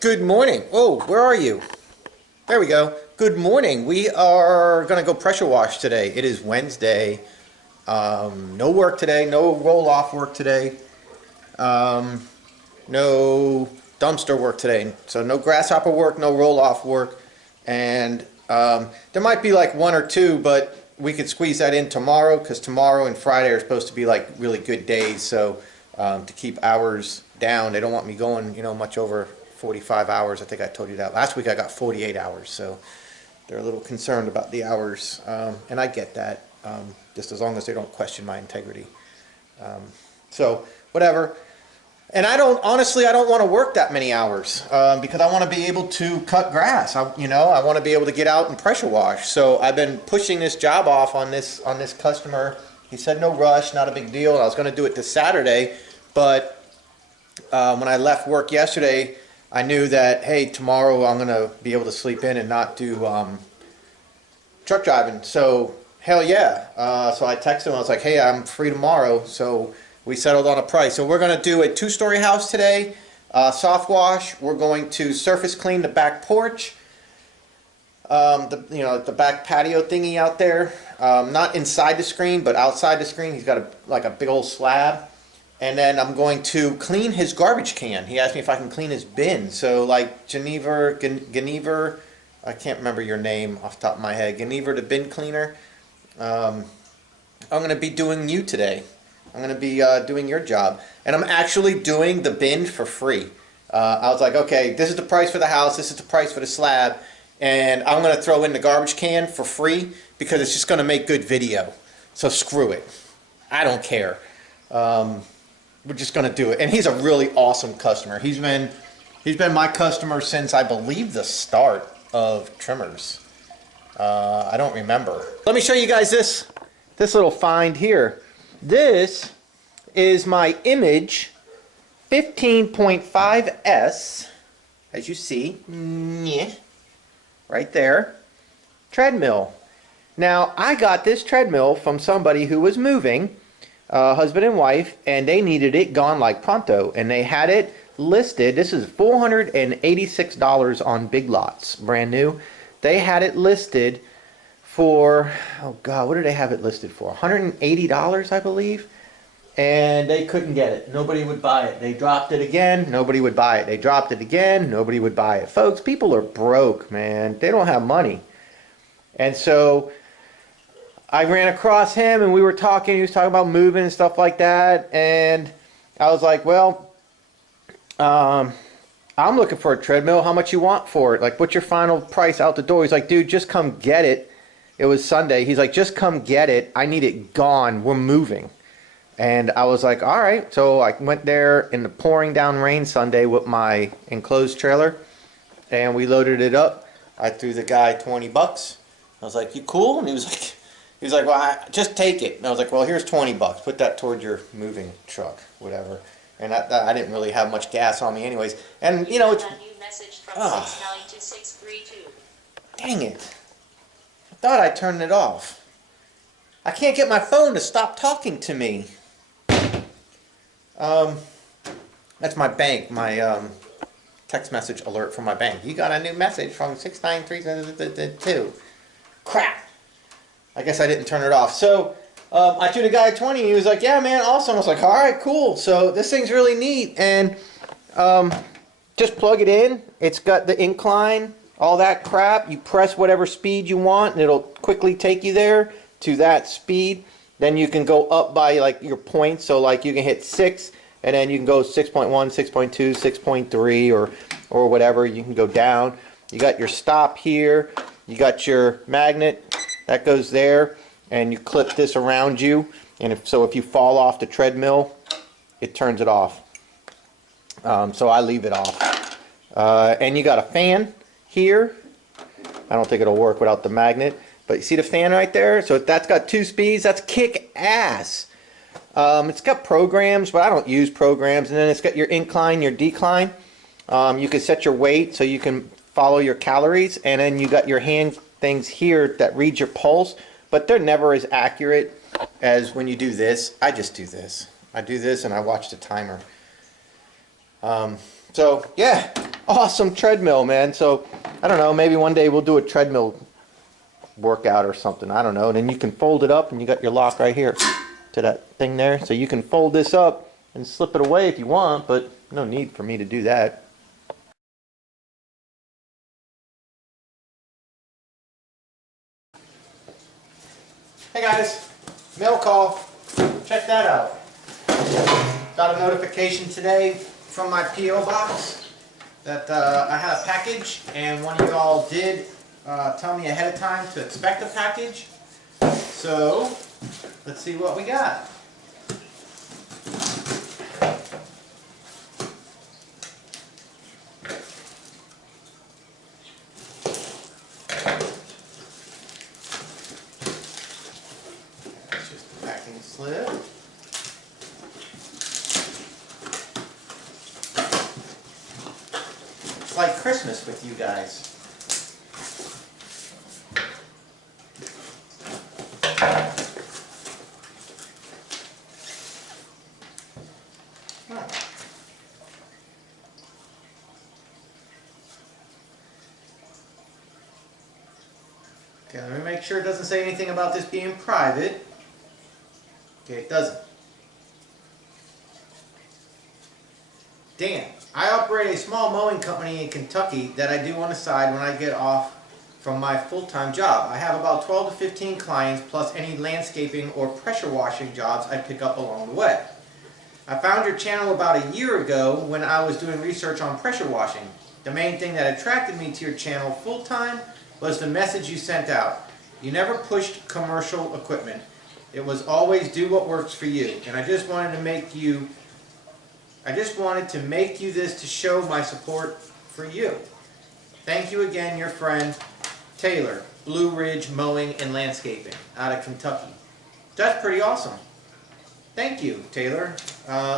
Good morning. Oh, where are you? There we go. Good morning. We are going to go pressure wash today. It is Wednesday. No work today. No roll-off work today. No dumpster work today. So no grasshopper work, no roll-off work. And there might be like one or two, but we could squeeze that in tomorrow because tomorrow and Friday are supposed to be like really good days. So to keep hours down, they don't want me going, much over 45 hours. I think I told you that. Last week I got 48 hours, so they're a little concerned about the hours, and I get that, just as long as they don't question my integrity. So, whatever. And honestly, I don't want to work that many hours, because I want to be able to cut grass. I want to be able to get out and pressure wash. So I've been pushing this job off on this customer. He said no rush, not a big deal. I was going to do it this Saturday, but when I left work yesterday, I knew that, hey, tomorrow I'm going to be able to sleep in and not do truck driving. So, hell yeah. So I texted him. I was like, hey, I'm free tomorrow. So we settled on a price. So we're going to do a 2-story house today, soft wash. We're going to surface clean the back porch, the back patio thingy out there. Not inside the screen, but outside the screen. He's got like a big old slab. And then I'm going to clean his garbage can. He asked me if I can clean his bin. So like Genever, I can't remember your name off the top of my head. Genever the bin cleaner. I'm going to be doing you today. I'm going to be doing your job. And I'm actually doing the bin for free. I was like, okay, this is the price for the house. This is the price for the slab. And I'm going to throw in the garbage can for free because it's just going to make good video. So screw it. I don't care. We're just going to do it. And he's a really awesome customer. He's been my customer since, I believe, the start of trimmers. I don't remember. Let me show you guys this little find here. This is my Image 15.5S, as you see, right there, treadmill. Now, I got this treadmill from somebody who was moving, husband and wife, and they needed it gone like pronto, and they had it listed. This is $486 on Big Lots, brand new. They had it listed for, oh god, what did they have it listed for? $180, I believe, and they couldn't get it. Nobody would buy it. They dropped it again, nobody would buy it. They dropped it again, nobody would buy it. Folks, people are broke, man. They don't have money. And so I ran across him and we were talking. He was talking about moving and stuff like that. And I was like, well, I'm looking for a treadmill. How much you want for it? Like, what's your final price out the door? He's like, dude, just come get it. It was Sunday. He's like, just come get it. I need it gone. We're moving. And I was like, all right. So I went there in the pouring down rain Sunday with my enclosed trailer. And we loaded it up. I threw the guy 20 bucks. I was like, you cool? And he was like, well, just take it. And I was like, well, here's 20 bucks. Put that toward your moving truck, whatever. And I didn't really have much gas on me anyways. And, it's... Dang it. I thought I turned it off. I can't get my phone to stop talking to me. That's my bank, my text message alert from my bank. You got a new message from 69322. Crap. I guess I didn't turn it off. So I threw the guy 20 and he was like, yeah, man, awesome. I was like, all right, cool. So this thing's really neat. And just plug it in. It's got the incline, all that crap. You press whatever speed you want and it'll quickly take you there to that speed. Then you can go up by like your points. So like you can hit 6 and then you can go 6.1, 6.2, 6.3 or whatever. You can go down. You got your stop here. You got your magnet. That goes there, and you clip this around you, and if you fall off the treadmill, it turns it off. So I leave it off. And you got a fan here. I don't think it'll work without the magnet, but you see the fan right there? So that's got 2 speeds. That's kick ass. It's got programs, but I don't use programs. And then it's got your incline, your decline. You can set your weight so you can follow your calories, and then you got your hand things here that read your pulse, but they're never as accurate as when you do this. I just do this. I do this and I watch the timer. So yeah, awesome treadmill, man. So I don't know, maybe one day we'll do a treadmill workout or something. I don't know. And then you can fold it up and you got your lock right here to that thing there. So you can fold this up and slip it away if you want, but no need for me to do that. Hey guys, mail call. Check that out. Got a notification today from my P.O. box that I had a package, and one of y'all did tell me ahead of time to expect a package. So let's see what we got. Slip. It's like Christmas with you guys. Okay, let me make sure it doesn't say anything about this being private. Okay, it doesn't. Dan, I operate a small mowing company in Kentucky that I do on the side when I get off from my full-time job. I have about 12 to 15 clients plus any landscaping or pressure washing jobs I pick up along the way. I found your channel about a year ago when I was doing research on pressure washing. The main thing that attracted me to your channel full-time was the message you sent out. You never pushed commercial equipment. It was always do what works for you, and I just wanted to make you this to show my support for you. Thank you again, your friend Taylor, Blue Ridge Mowing and Landscaping out of Kentucky. That's pretty awesome. Thank you, Taylor.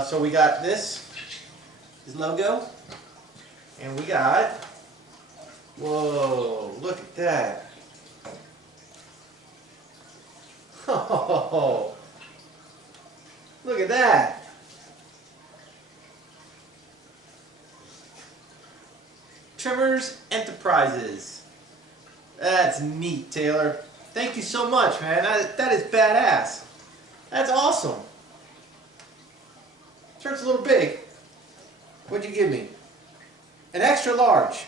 So we got this logo, and we got, whoa, look at that. Oh, look at that. Trimmers Enterprises. That's neat, Taylor. Thank you so much, man. That is badass. That's awesome. Shirt's a little big. What'd you give me? An extra large.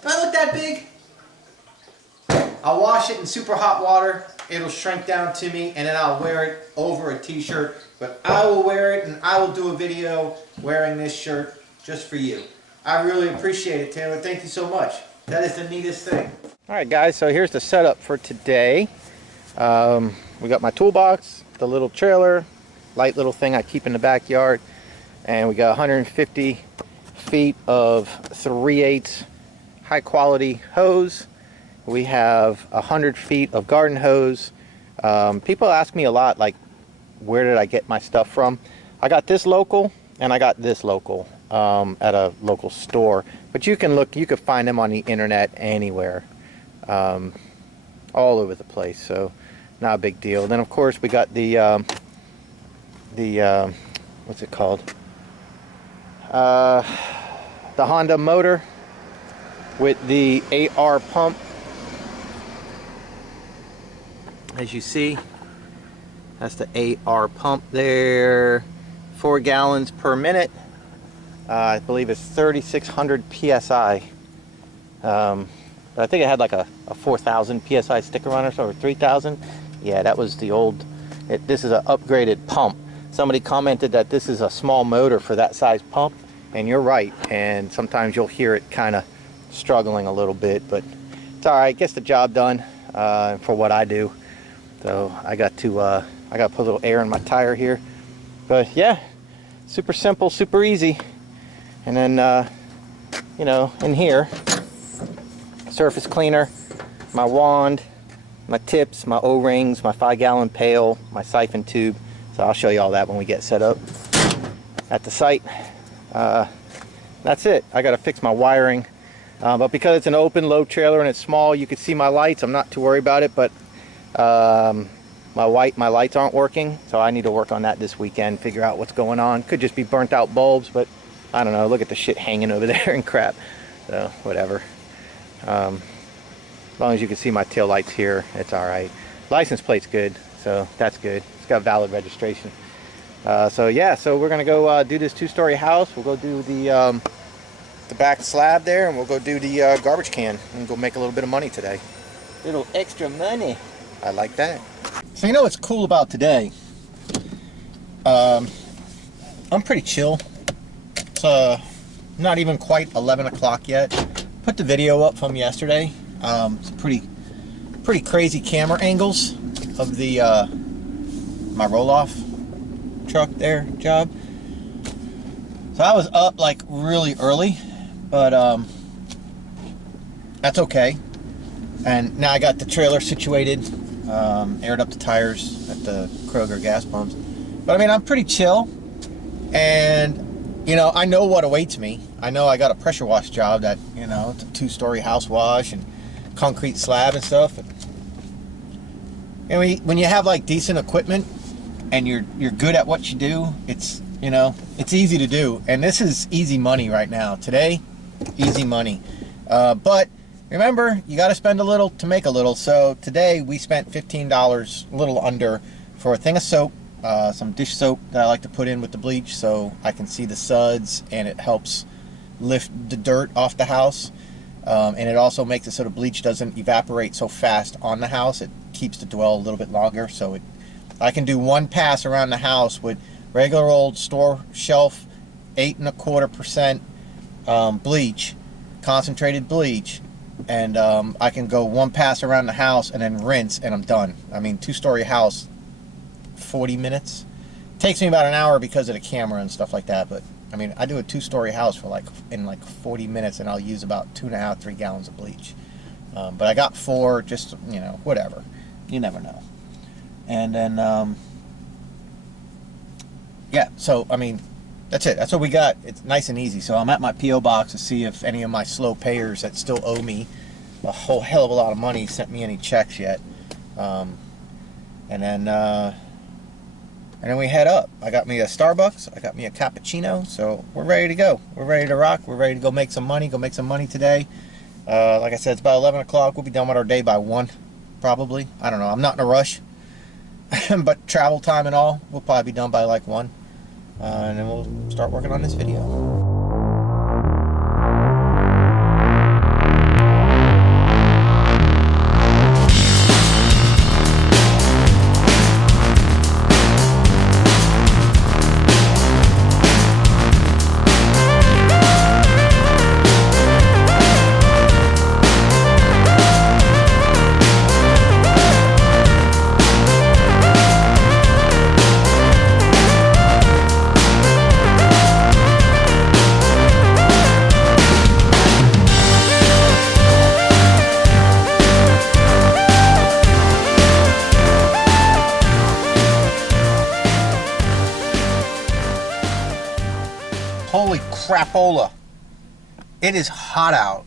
Do I look that big? I'll wash it in super hot water. It'll shrink down to me, and then I'll wear it over a t-shirt. But I will wear it, and I will do a video wearing this shirt just for you. I really appreciate it, Taylor. Thank you so much. That is the neatest thing. Alright guys, so here's the setup for today. We got my toolbox, the little trailer, light little thing I keep in the backyard, and we got 150 feet of 3/8 high quality hose. We have 100 feet of garden hose. People ask me a lot, like, where did I get my stuff from? I got this local, and I got this local at a local store. But you can look, you could find them on the internet anywhere, all over the place. So not a big deal. Then of course we got the what's it called? The Honda motor with the 8R pump. As you see, that's the 8R pump there. 4 gallons per minute. I believe it's 3,600 PSI. But I think it had like a 4,000 PSI sticker on it, or 3,000. Yeah, that was the old. This is an upgraded pump. Somebody commented that this is a small motor for that size pump, and you're right. And sometimes you'll hear it kind of struggling a little bit, but it's all right. Gets the job done for what I do. So I got to put a little air in my tire here. But yeah, super simple, super easy. And then you know, in here, surface cleaner, my wand, my tips, my O-rings, my 5-gallon pail, my siphon tube. So I'll show you all that when we get set up at the site. That's it. I got to fix my wiring, but because it's an open load trailer and it's small, you can see my lights. I'm not too worried about it, but my lights aren't working, so I need to work on that this weekend, figure out what's going on. Could just be burnt out bulbs, but I don't know. Look at the shit hanging over there and crap. So whatever. As long as you can see my tail lights here, it's all right. License plate's good, so that's good. It's got valid registration. So yeah, so we're gonna go do this 2-story house. We'll go do the back slab there, and we'll go do the garbage can and go make a little bit of money today. Little extra money. I like that. So you know what's cool about today? I'm pretty chill. It's not even quite 11 o'clock yet. Put the video up from yesterday. It's pretty crazy camera angles of the my roll-off truck there job. So I was up like really early, but that's okay. And now I got the trailer situated, aired up the tires at the Kroger gas pumps. But I mean, I'm pretty chill, and you know, I know what awaits me. I know I got a pressure wash job that, you know, it's a 2-story house wash and concrete slab and stuff. And when you have like decent equipment and you're good at what you do, it's, you know, it's easy to do. And this is easy money right now. Today, easy money. But remember, you got to spend a little to make a little. So today we spent $15, a little under, for a thing of soap, some dish soap that I like to put in with the bleach so I can see the suds, and it helps lift the dirt off the house. And it also makes it so the bleach doesn't evaporate so fast on the house. It keeps the dwell a little bit longer. So I can do one pass around the house with regular old store shelf 8.25% bleach, concentrated bleach, and I can go one pass around the house and then rinse, and I'm done. I mean, 2-story house, 40 minutes. Takes me about an hour because of the camera and stuff like that, but I mean, I do a 2-story house for in 40 minutes, and I'll use about 2.5-3 gallons of bleach. But I got 4, just, you know, whatever. You never know. And then, yeah, so, I mean, that's it. That's what we got. It's nice and easy. So I'm at my P.O. box to see if any of my slow payers that still owe me a whole hell of a lot of money sent me any checks yet. And then we head up. I got me a Starbucks. I got me a cappuccino. So we're ready to go. We're ready to rock. We're ready to go make some money. Go make some money today. Like I said, it's about 11 o'clock. We'll be done with our day by 1, probably. I don't know. I'm not in a rush. But travel time and all, we'll probably be done by 1. And then we'll start working on this video. Holy crapola. It is hot out.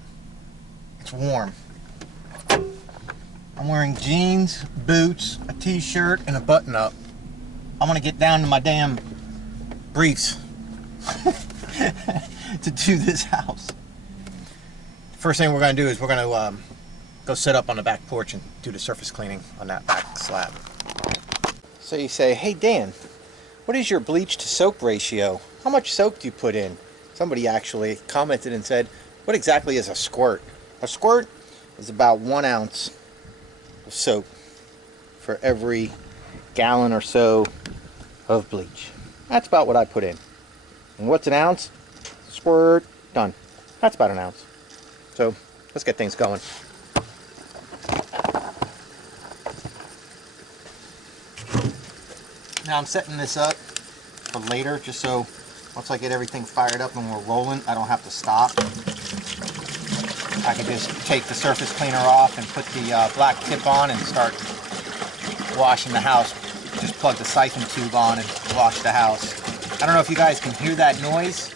It's warm. I'm wearing jeans, boots, a t-shirt, and a button-up. I'm gonna get down to my damn briefs to do this house. First thing we're gonna do is we're gonna go sit up on the back porch and do the surface cleaning on that back slab. So you say, hey Dan, what is your bleach to soap ratio? How much soap do you put in? Somebody actually commented and said, what exactly is a squirt? A squirt is about 1 ounce of soap for every gallon or so of bleach. That's about what I put in. And what's an ounce? Squirt, done. That's about 1 ounce. So let's get things going. Now I'm setting this up for later, just so once I get everything fired up and we're rolling, I don't have to stop. I can just take the surface cleaner off and put the black tip on and start washing the house. Just plug the siphon tube on and wash the house. I don't know if you guys can hear that noise.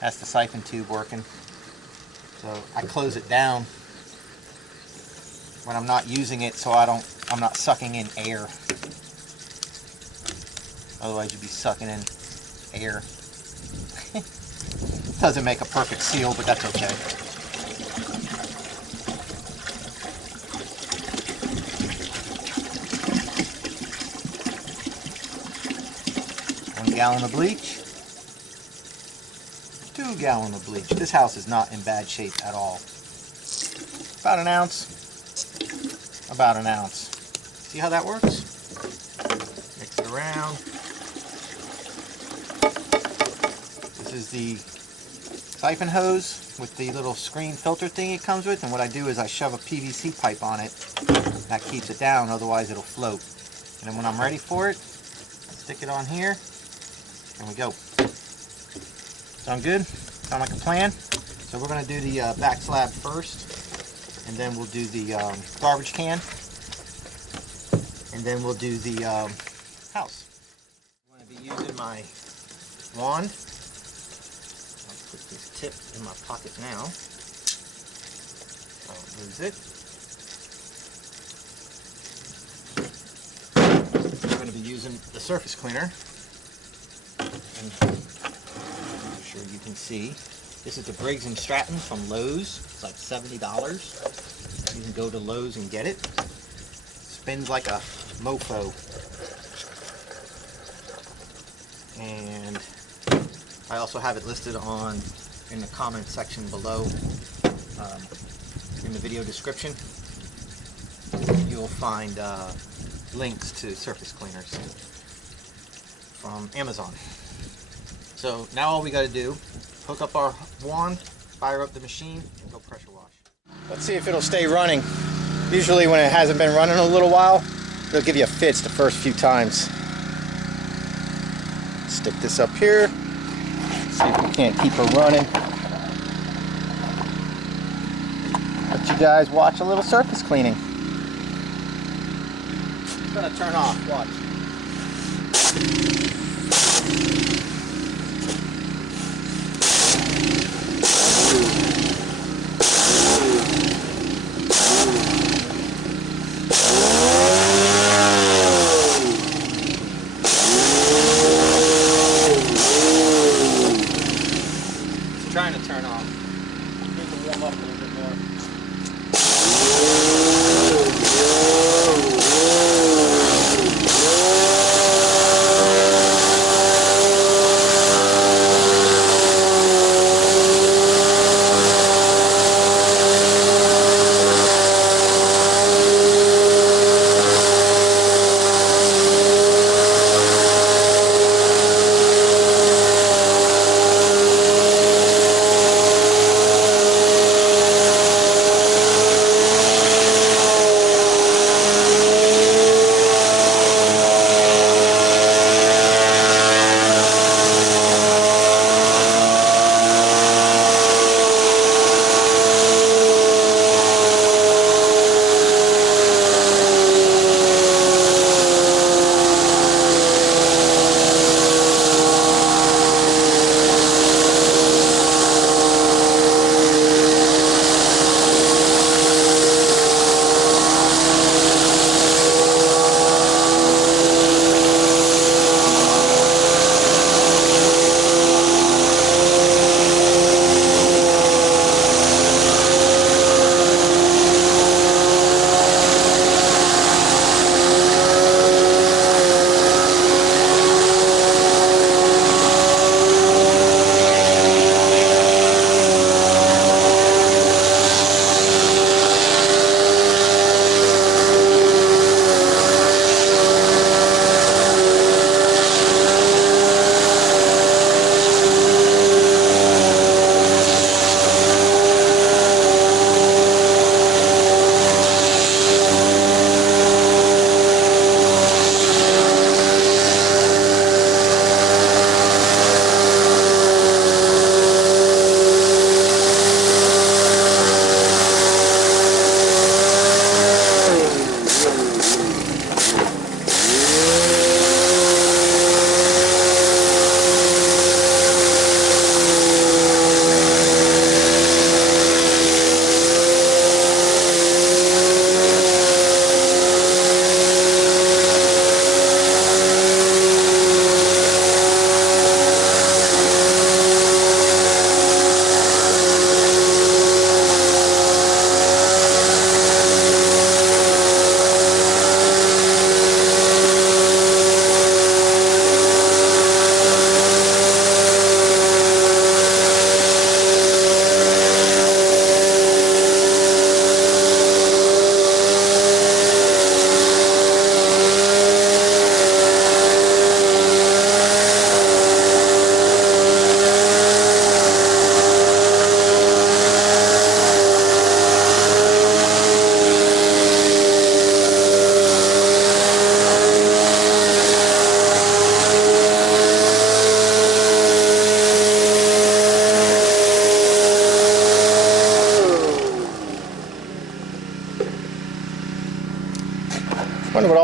That's the siphon tube working. So I close it down when I'm not using it, so I'm not sucking in air. Otherwise you'd be sucking in air. Doesn't make a perfect seal, but that's okay. Gallon of bleach, 2 gallons of bleach. This house is not in bad shape at all. About an ounce. About an ounce. See how that works? Mix it around. This is the siphon hose with the little screen filter thing it comes with, and what I do is I shove a PVC pipe on it. That keeps it down, otherwise it'll float. And then when I'm ready for it, stick it on here. And we go. Sound good? Sound like a plan? So we're going to do the back slab first, and then we'll do the garbage can, and then we'll do the house. I'm going to be using my wand. I'll put this tip in my pocket now. I won't lose it. I'm going to be using the surface cleaner. And I'm sure you can see. This is the Briggs and Stratton from Lowe's. It's like $70. You can go to Lowe's and get it. Spins like a mofo. And I also have it listed on in the comment section below, in the video description. You'll find links to surface cleaners from Amazon. So now all we got to do, hook up our wand, fire up the machine, and go pressure wash. Let's see if it'll stay running. Usually when it hasn't been running a little while, it'll give you a fits the first few times. Stick this up here. See if we can't keep her running. Let you guys watch a little surface cleaning. It's gonna turn off, watch. Trying to turn off. Need to warm up a little bit more.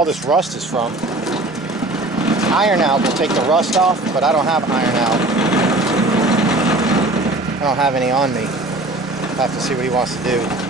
all this rust is from. Iron out will take the rust off, but I don't have iron out. I don't have any on me. I'll have to see what he wants to do.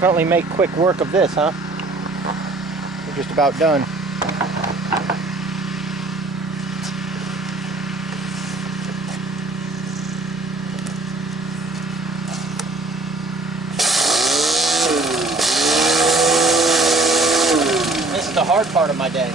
definitely make quick work of this, huh? We're just about done. This is the hard part of my day.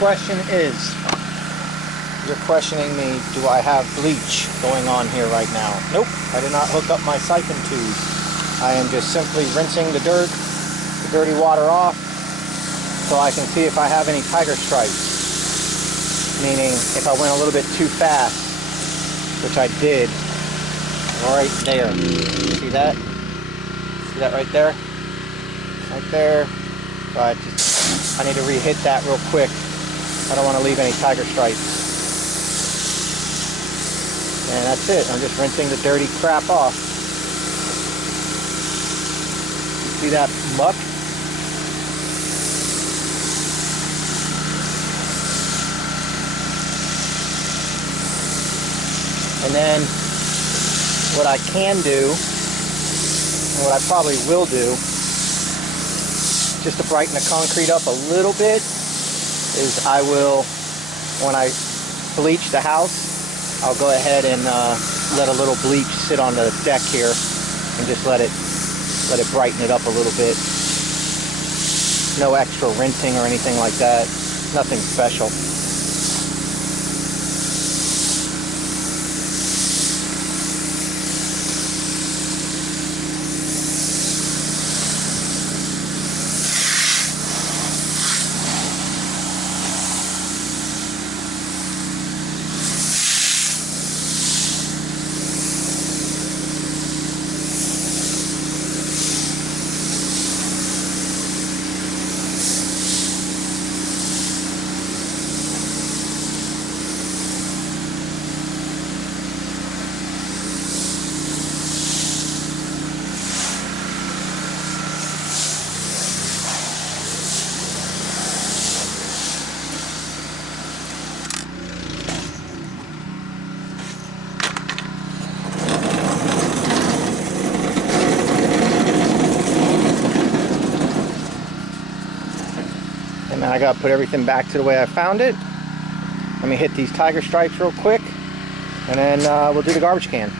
Question is, you're questioning me, do I have bleach going on here right now? Nope, I did not hook up my siphon tube. I am just simply rinsing the dirty water off, so I can see if I have any tiger stripes. Meaning, if I went a little bit too fast, which I did, right there. See that? See that right there? Right there. So I need to re-hit that real quick. I don't want to leave any tiger stripes. And that's it. I'm just rinsing the dirty crap off. See that muck? And then what I can do, and what I probably will do, just to brighten the concrete up a little bit, is I will, when I bleach the house, I'll go ahead and let a little bleach sit on the deck here and just let it brighten it up a little bit. No extra rinsing or anything like that. Nothing special. I gotta put everything back to the way I found it. Let me hit these tiger stripes real quick, and then we'll do the garbage can.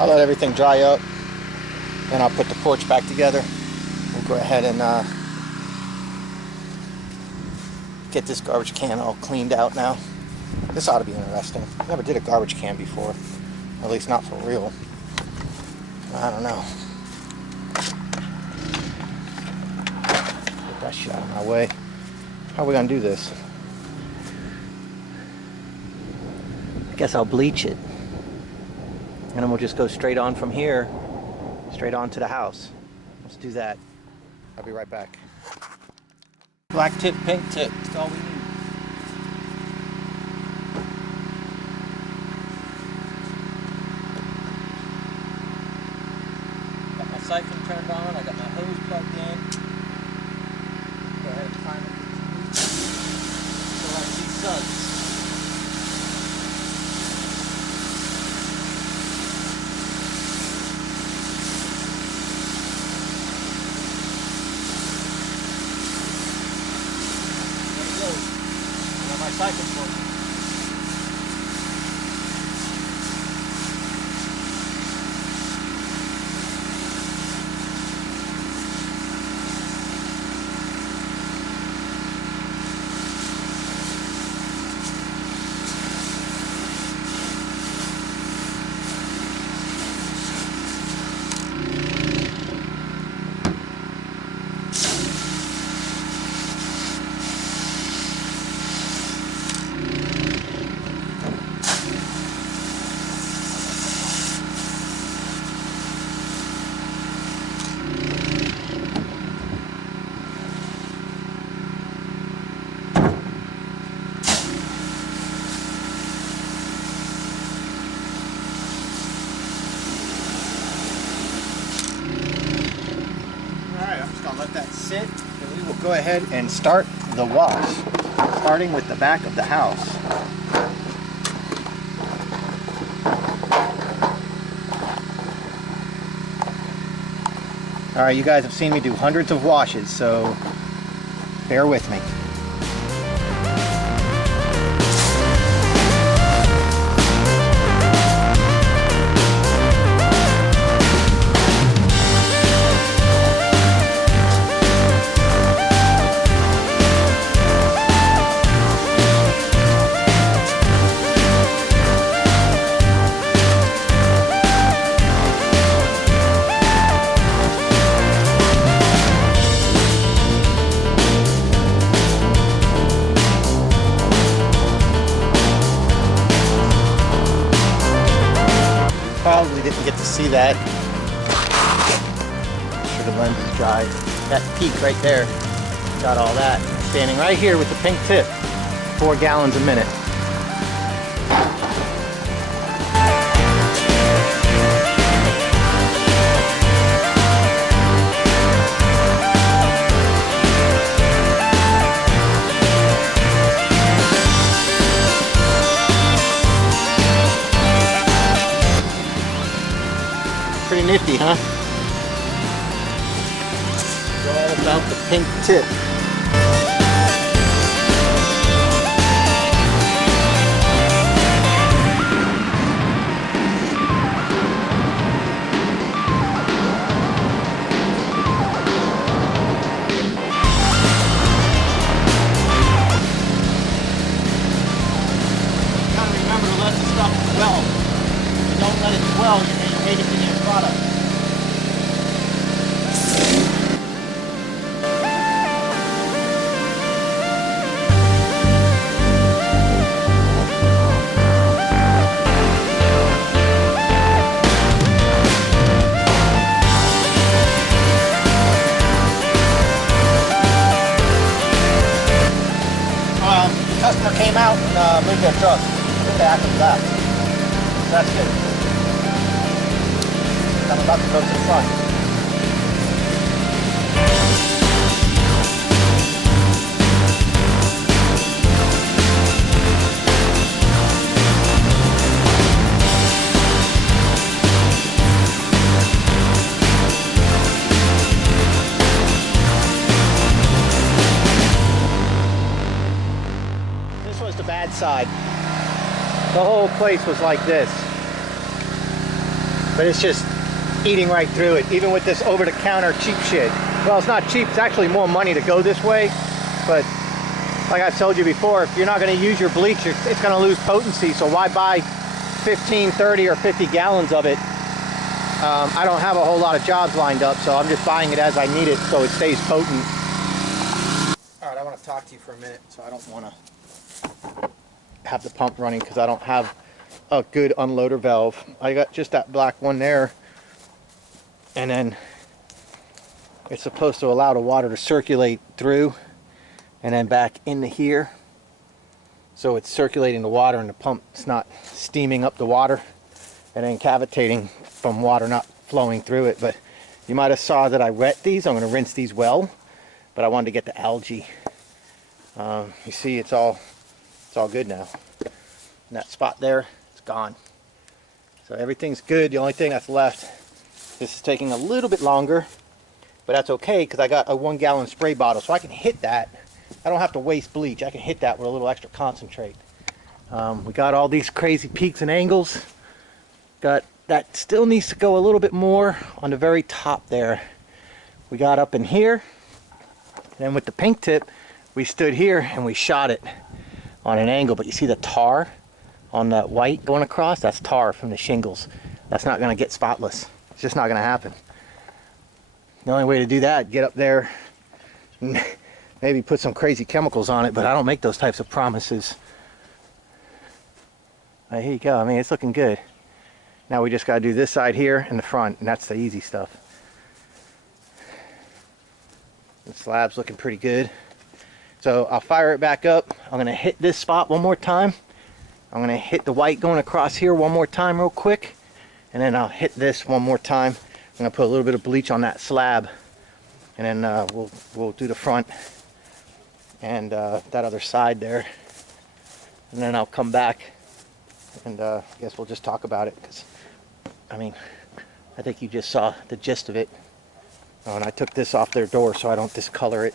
I'll let everything dry up, and I'll put the porch back together. We'll go ahead and get this garbage can all cleaned out now. This ought to be interesting. Never did a garbage can before, at least not for real. I don't know. Get that shit out of my way. How are we gonna do this? I guess I'll bleach it. And then we'll just go straight on from here, straight on to the house. Let's do that. I'll be right back. Black tip, pink tip, that's all we need. Got my siphon turned on, I got my hose plugged in. Go ahead and time it. Still have these suds. Siphon porch. Sit, and we will go ahead and start the wash, starting with the back of the house. All right, you guys have seen me do hundreds of washes, so bear with me. Probably didn't get to see that. Make sure the lens is dry. That peak right there, got all that. Standing right here with the pink tip, 4 gallons a minute. Pretty nifty, huh? It's all about the pink tip. Customer came out and moved their truck. Back and left. So that's good. I'm about to go to the front. This was the bad side. The whole place was like this, but it's just eating right through it, even with this over-the-counter cheap shit. Well, it's not cheap, it's actually more money to go this way, but like I've told you before, if you're not going to use your bleach, it's going to lose potency, so why buy 15, 30, or 50 gallons of it? I don't have a whole lot of jobs lined up, so I'm just buying it as I need it so it stays potent. Alright, I want to talk to you for a minute, so I don't want to have the pump running because I don't have a good unloader valve. I got just that black one there, and then it's supposed to allow the water to circulate through and then back into here, so it's circulating the water and the pump's not steaming up the water and then cavitating from water not flowing through it. But you might have saw that I wet these. I'm going to rinse these well, but I wanted to get the algae. You see, it's all good now. And that spot there, it's gone. So everything's good. The only thing that's left, this is taking a little bit longer, but that's okay because I got a 1 gallon spray bottle, so I can hit that. I don't have to waste bleach. I can hit that with a little extra concentrate. We got all these crazy peaks and angles. Got that still needs to go a little bit more on the very top there. We got up in here, and then with the pink tip, we stood here and we shot it on an angle, but you see the tar on that white going across? That's tar from the shingles. That's not going to get spotless. It's just not going to happen. The only way to do that, get up there, maybe put some crazy chemicals on it, but I don't make those types of promises. Here you go. I mean, it's looking good. Now we just got to do this side here and the front, and that's the easy stuff. The slab's looking pretty good. So I'll fire it back up. I'm going to hit this spot one more time. I'm going to hit the white going across here one more time real quick. And then I'll hit this one more time. I'm going to put a little bit of bleach on that slab. And then we'll do the front and that other side there. And then I'll come back and I guess we'll just talk about it. Because, I mean, I think you just saw the gist of it. Oh, and I took this off their door so I don't discolor it.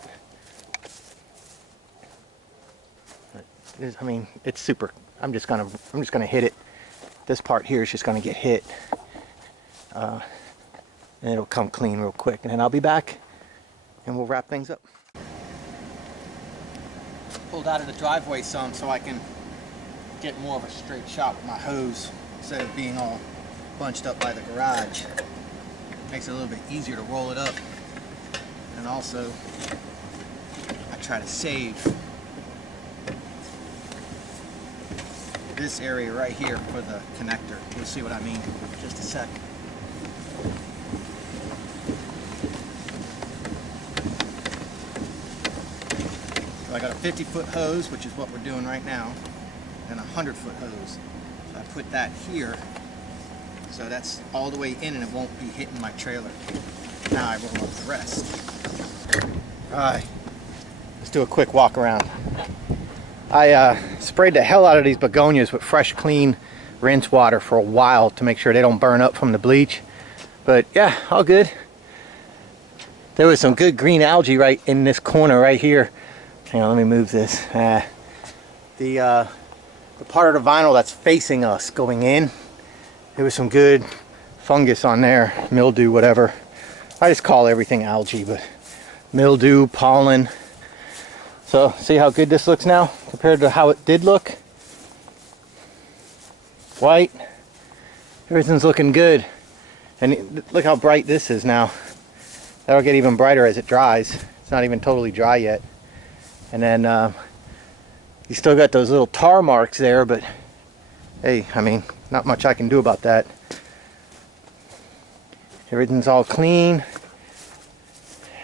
I mean, it's super. I'm just gonna hit it. This part here is just gonna get hit, and it'll come clean real quick, and then I'll be back, and we'll wrap things up. Pulled out of the driveway some so I can get more of a straight shot with my hose instead of being all bunched up by the garage. Makes it a little bit easier to roll it up, and also I try to save this area right here for the connector. You'll see what I mean in just a sec. So I got a 50-foot hose, which is what we're doing right now, and a 100-foot hose. So I put that here, so that's all the way in and it won't be hitting my trailer. Now I roll up the rest. Alright, let's do a quick walk around. I sprayed the hell out of these begonias with fresh, clean rinse water for a while to make sure they don't burn up from the bleach. But yeah, all good. There was some good green algae right in this corner right here. Hang on, let me move this. The part of the vinyl that's facing us going in, there was some good fungus on there, mildew, whatever. I just call everything algae, but mildew, pollen. So see how good this looks now compared to how it did look? White. Everything's looking good. And look how bright this is now. That'll get even brighter as it dries. It's not even totally dry yet. And then you still got those little tar marks there, but hey, I mean, not much I can do about that. Everything's all clean.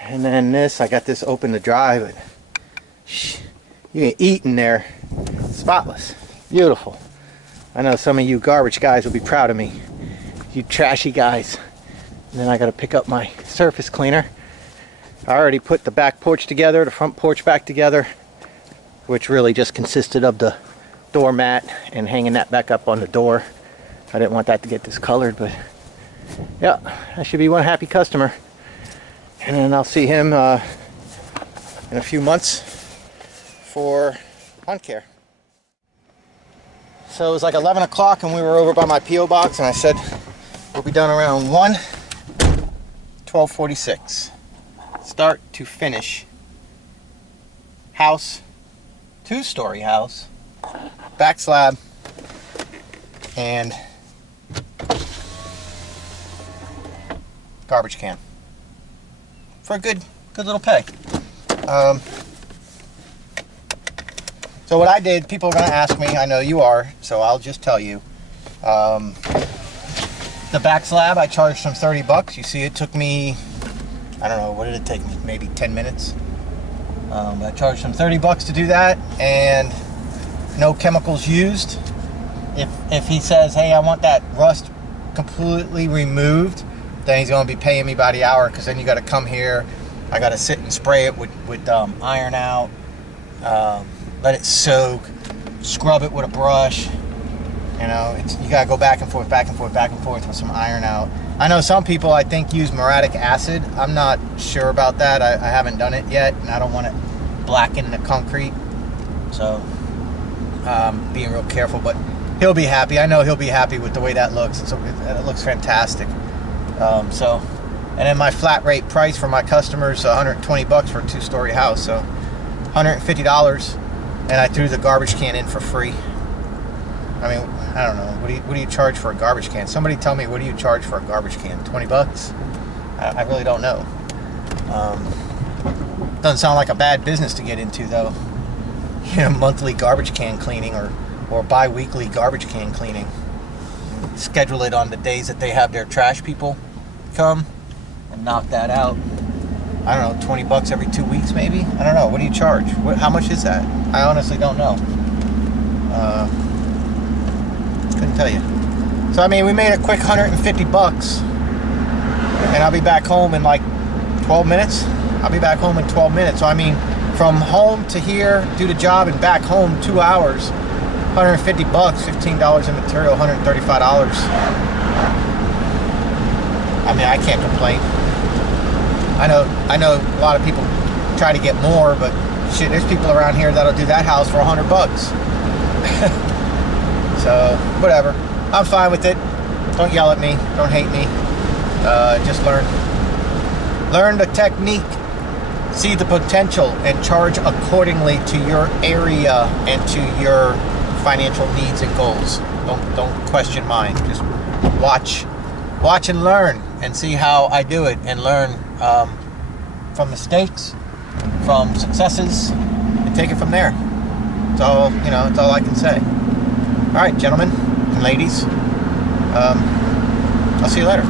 And then this, I got this open to dry, but you can eat in there. Spotless. Beautiful. I know some of you garbage guys will be proud of me. You trashy guys. And then I got to pick up my surface cleaner. I already put the back porch together, the front porch back together, which really just consisted of the doormat and hanging that back up on the door. I didn't want that to get discolored, but yeah, that should be one happy customer. And then I'll see him in a few months for lawn care. So it was like 11 o'clock and we were over by my P.O. box, and I said we'll be done around 12:46. Start to finish. House, 2-story house, back slab, and garbage can for a good little pay. So what I did, people are going to ask me, I know you are, so I'll just tell you. The back slab, I charged them $30. You see, it took me, I don't know, what did it take me? Maybe 10 minutes. I charged them $30 to do that, and no chemicals used. If he says, hey, I want that rust completely removed, then he's going to be paying me by the hour, because then you got to come here. I got to sit and spray it with iron out, let it soak, scrub it with a brush. You know, you got to go back and forth, back and forth, back and forth with some iron out. I know some people, I think, use muriatic acid. I'm not sure about that. I haven't done it yet, and I don't want to blacken the concrete. So, being real careful, but he'll be happy. I know he'll be happy with the way that looks. It looks fantastic. And then my flat rate price for my customers, $120 for a 2-story house. So, $150, and I threw the garbage can in for free. I mean, I don't know. What do you charge for a garbage can? Somebody tell me, what do you charge for a garbage can? $20? I really don't know. Doesn't sound like a bad business to get into, though. You know, monthly garbage can cleaning or bi-weekly garbage can cleaning. Schedule it on the days that they have their trash people come and knock that out. I don't know, $20 every 2 weeks maybe? I don't know. What do you charge? How much is that? I honestly don't know. Couldn't tell you. So I mean, we made a quick $150, and I'll be back home in like 12 minutes. I'll be back home in 12 minutes. So I mean, from home to here, do the job, and back home 2 hours. $150, $15 in material, $135. I mean, I can't complain. I know a lot of people try to get more, but shit, there's people around here that'll do that house for $100. So, whatever. I'm fine with it. Don't yell at me. Don't hate me. Just learn the technique. See the potential and charge accordingly to your area and to your financial needs and goals. Don't question mine. Just watch and learn and see how I do it, and learn from mistakes, from successes, and take it from there. It's all, you know, it's all I can say. All right, gentlemen and ladies, I'll see you later.